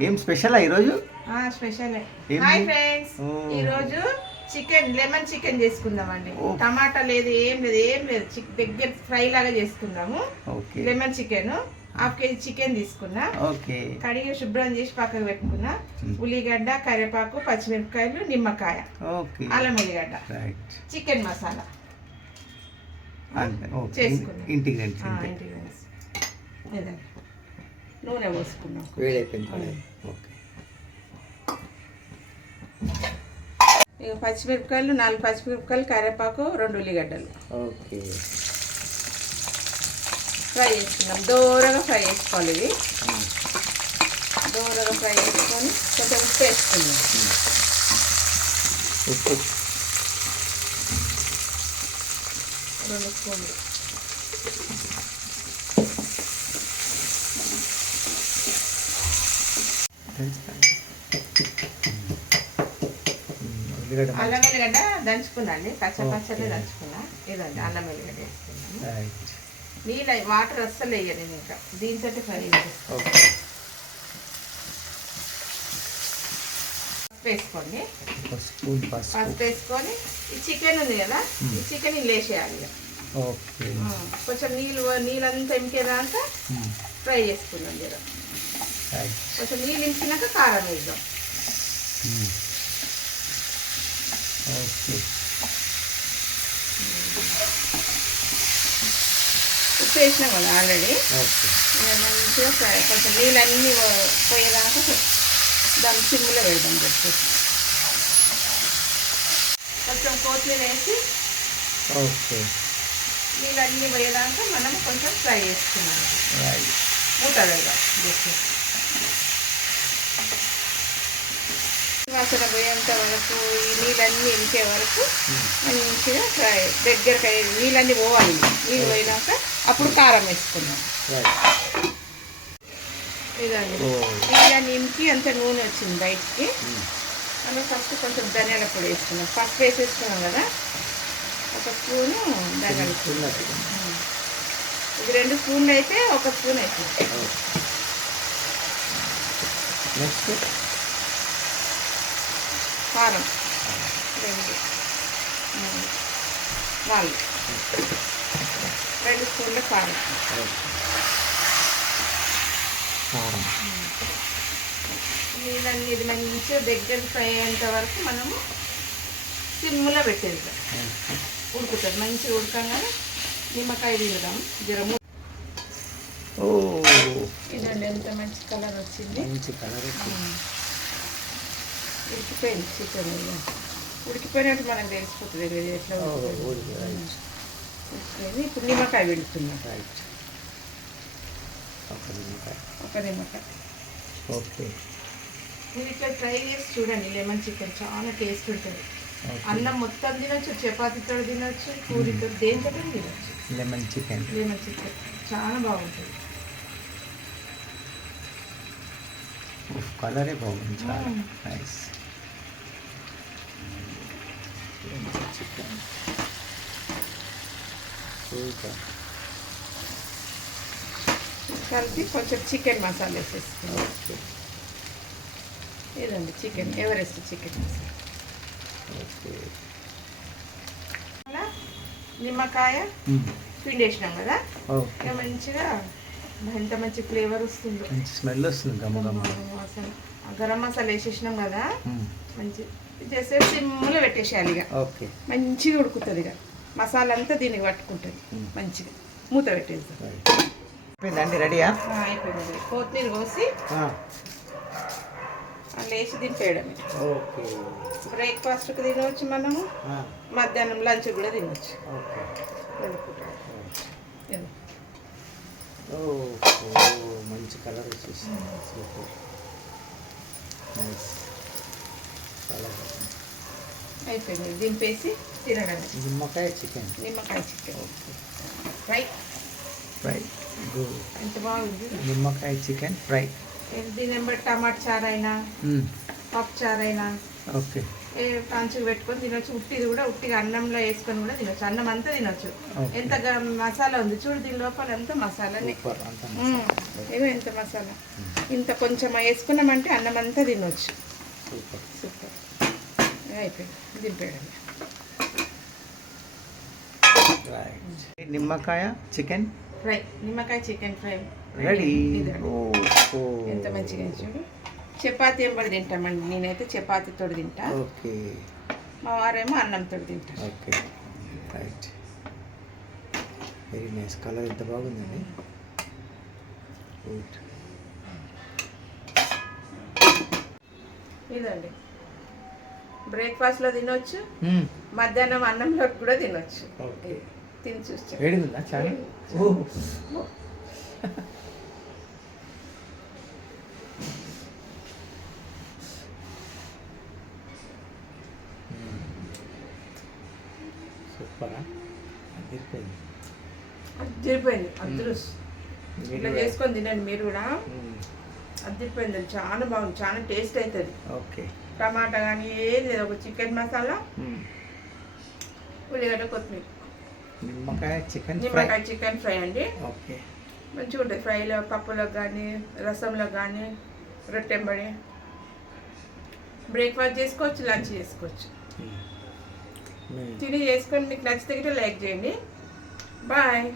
ఏం స్పెషలా ఈరోజు? స్పెషల్ హాయ్ ఫ్రెండ్స్ ఓ. ఈ రోజు చికెన్ లెమన్ చికెన్ చేసుకుందామండి. టమాటా లేదు ఏం లేదు ఏం లేదు. దగ్గర ఫ్రై లాగా చేసుకుందాము. Lemon chicken half KG chicken తీసుకున్నా. ఓకే. కడిగి శుభ్రం చేసి పక్కకు పెట్టుకున్నా. ఉల్లిగడ్డ కరివేపాకు పచ్చిమిరపకాయలు నిమ్మకాయ. ఓకే. అల్లం వెల్లిగడ్డ. రైట్ చికెన్ మసాలా చేసుకున్నాం. ఇంటిగ్రెంట్స్ ఆ, అంతే ingredients. ఇదండి. నూనె పోసుకున్నాం. వేడైపోయింది. ఓకే. ఇక పచ్చిమిరపకాయలు నాలుగు పచ్చిమిరపకాయలు కరివేపాకు రెండు ఉల్లిగడ్డలు. ఓకే. ఫ్రై చేసుకున్నాం. దూరగా ఫ్రై చేసుకోవాలి ఇవి దూరగా ఫ్రై చేసుకొని కొంచెం ఉప్పు వేసుకున్నాం రెండు స్పూన్లు. అల్లం వెల్లిగడ్డ దంచుకున్నాండి. పచ్చ పచ్చడి దంచుకున్నా. ఇదండి అల్లం వెల్లిగడ్డ వేసుకున్నాము రైట్. నీళ్ళ వాటర్ అస్సలు వేయను నేను ఇంకా దీంతో ఫ్రై పసుపు వేసుకోండి. పసుపు వేసుకొని ఈ చికెన్ ఉంది కదా ఈ చికెన్ ఇల్లు వేసేయాలి కొంచెం నీళ్ళు నీళ్ళంతా ఇంకేదాకా ఫ్రై చేసుకుందాం జర కొంచెం నీళ్ళు ఇంకినాక కారం వేద్దాం. ఓకే. ఉప్పు వేసినాం కదా ఆల్రెడీ. మంచిగా ఫ్రై కొంచెం నీళ్ళన్నీ పోయేదాకా దాని సిమ్లో వేద్దాం చెప్పేసి కొంచెం కొత్తిమీర వేసి ఓకే. నీళ్ళన్నీ పోయేదాకా మనం కొంచెం ఫ్రై చేసుకున్నాం. మూత వేద్దాం వాసన పోయేంత వరకు ఈ నీళ్ళన్నీ ఇంకే వరకు మంచిగా ఫ్రై దగ్గరకు అయ్యేది నీళ్ళన్నీ పోవాలి. నీళ్ళు పోయినాక అప్పుడు కారం వేసుకుందాం. రైట్ ఇదండి. ఓ నీళ్ళని ఇంకి అంత నూనె వచ్చింది బయటికి. మనం ఫస్ట్ కొంచెం ధనియాల పొడి వేసుకున్నాం ఫస్ట్ వేసేసుకున్నాం కదా. ఒక స్పూను ధనియాల పొడి. ఇది రెండు స్పూన్లు అయితే ఒక స్పూన్ అవుతుంది నెక్స్ట్ కారం. రెండు. మూడు. నాలుగు. రెండు స్పూన్ల కారం. కారం. నీళ్ళన్నీ ఇది మంచిగా దగ్గర ఫ్రై అయ్యేంత వరకు మనము సిమ్లో పెట్టేద్దాం. ఉడుకుతుంది. మంచిగా ఉడకంగానే నిమ్మకాయ తీయడం జ్వరము ఓ ఇదండి ఎంత మంచి కలర్ వచ్చింది. మంచి కలర్ ఉడికిపోయింది చికెన్ ఉడికిపోయినట్టు మనకు తెలిసిపోతుంది ఎట్లా ఉడికిపోయింది. ఇప్పుడు నిమ్మకాయ పెడుతున్నాం. రైట్. ఒక నిమ్మకాయ. ఒక నిమ్మకాయ. ఓకే. మీరు ఇట్లా ట్రై చేసి చూడండి లెమన్ చికెన్ చాలా టేస్ట్ ఉంటుంది. అన్నం మొత్తం తినొచ్చు చపాతీతో తినొచ్చు పూరితో దేంతో తినొచ్చు. Lemon chicken. Lemon chicken. చాలా బాగుంటుంది. కలరే బాగుంది చాలా. నైస్ చికెన్ సూపర్ కలిపి కొంచెం చికెన్ మసాలా వేసేసుకున్నాం ఓకే ఇదండి chicken Everest chicken masala okay నిమ్మకాయ పిండేసినాం కదా ఓకే ఇక మంచిగా ఎంత మంచి ఫ్లేవర్ వస్తుంది. మంచి స్మెల్ వస్తుంది గమ్మ గమ్మ అసలు ఆ గరం మసాలా వేసేసినాం కదా. మంచి చేసే సిమ్లో పెట్టేసేయాలి ఇక. ఓకే. మంచిగా ఉడుకుతుంది ఇక. మసాలా అంతా దీనికి పట్టుకుంటుంది. మంచిగా. మూత రైట్ అయిపోయిందండి రెడీయా? అయిపోయింది. కొత్తిమీర కోసి అలా వేసి దింపేయడమే. ఓకే. బ్రేక్ఫాస్ట్కి తినవచ్చు మనము. మధ్యాహ్నం లంచ్ కూడా తినవచ్చు ఓకే. ఓ మంచి కలర్ వచ్చేసింది. సూపర్. నైస్. చాలా బాగుంది. అయిపోయింది. దింపేసి తినడమే నిమ్మకాయ చికెన్. నిమ్మకాయ చికెన్. ఫ్రై. ఫ్రై. గుడ్. ఎంత బాగుంది. నిమ్మకాయ చికెన్ ఫ్రై. దీని వెంబడి టమాటా చారు అయినా పప్పు చారు అయినా ఓకే. పంచుకు పెట్టుకొని తినొచ్చు. ఉట్టిది కూడా ఉట్టిగా అన్నంలో వేసుకొని కూడా తినొచ్చు. అన్నం అంతా తినొచ్చు. ఎంత మసాలా ఉంది? చూడు దీని లోపల మసాలానే మ్మ్. ఇగో ఎంత మసాలా. ఇంత కొంచెం వేసుకున్నామంటే అన్నం అంతా తినొచ్చు. సూపర్. అయిపోయింది. దింపేయడమే రైట్. నిమ్మకాయ చికెన్? ఫ్రై. నిమ్మకాయ చికెన్ ఫ్రై. రెడీ. ఎంత మంచిగా చూడు. చపాతీ ఎంబడి తింటామండి. నేనైతే చపాతీతో తింటా ఓకే. మా వారేమో అన్నంతో తింటారు. Okay. Right very nice colour ఎంత బాగుందండి? గుడ్ ఇదండి. బ్రేక్ఫాస్ట్లో తినొచ్చు. Hmm. మధ్యాహ్నం అన్నంలో కూడా తినొచ్చు. ఓకే తిని చూస్తే వేడి ఉందా చాలా ఓ సూపరా అదిరిపోయింది అదిరిపోయింది అదృష్ ఇట్లా చేసుకొని తినండి మీరు కూడా. అదిరిపోయింది చాలా బాగుంది. చాలా టేస్ట్ అవుతుంది. ఓకే. టమాటా కానీ ఏం లేదు. ఒక చికెన్ మసాలా. ఉల్లిగడ్డ కొత్తిమీర. నిమ్మకాయ చికెన్ ఫ్రై. నిమ్మకాయ చికెన్ ఫ్రై అండి. ఓకే. మంచిగా ఉంటుంది. ఫ్రైలో పప్పులకు కానీ రసంలో కానీ రొట్టెంబడి. బ్రేక్ఫాస్ట్ చేసుకోవచ్చు లంచ్ చేసుకోవచ్చు. Hmm. తిని చేసుకొని మీకు నచ్చితే లైక్ చేయండి. బాయ్.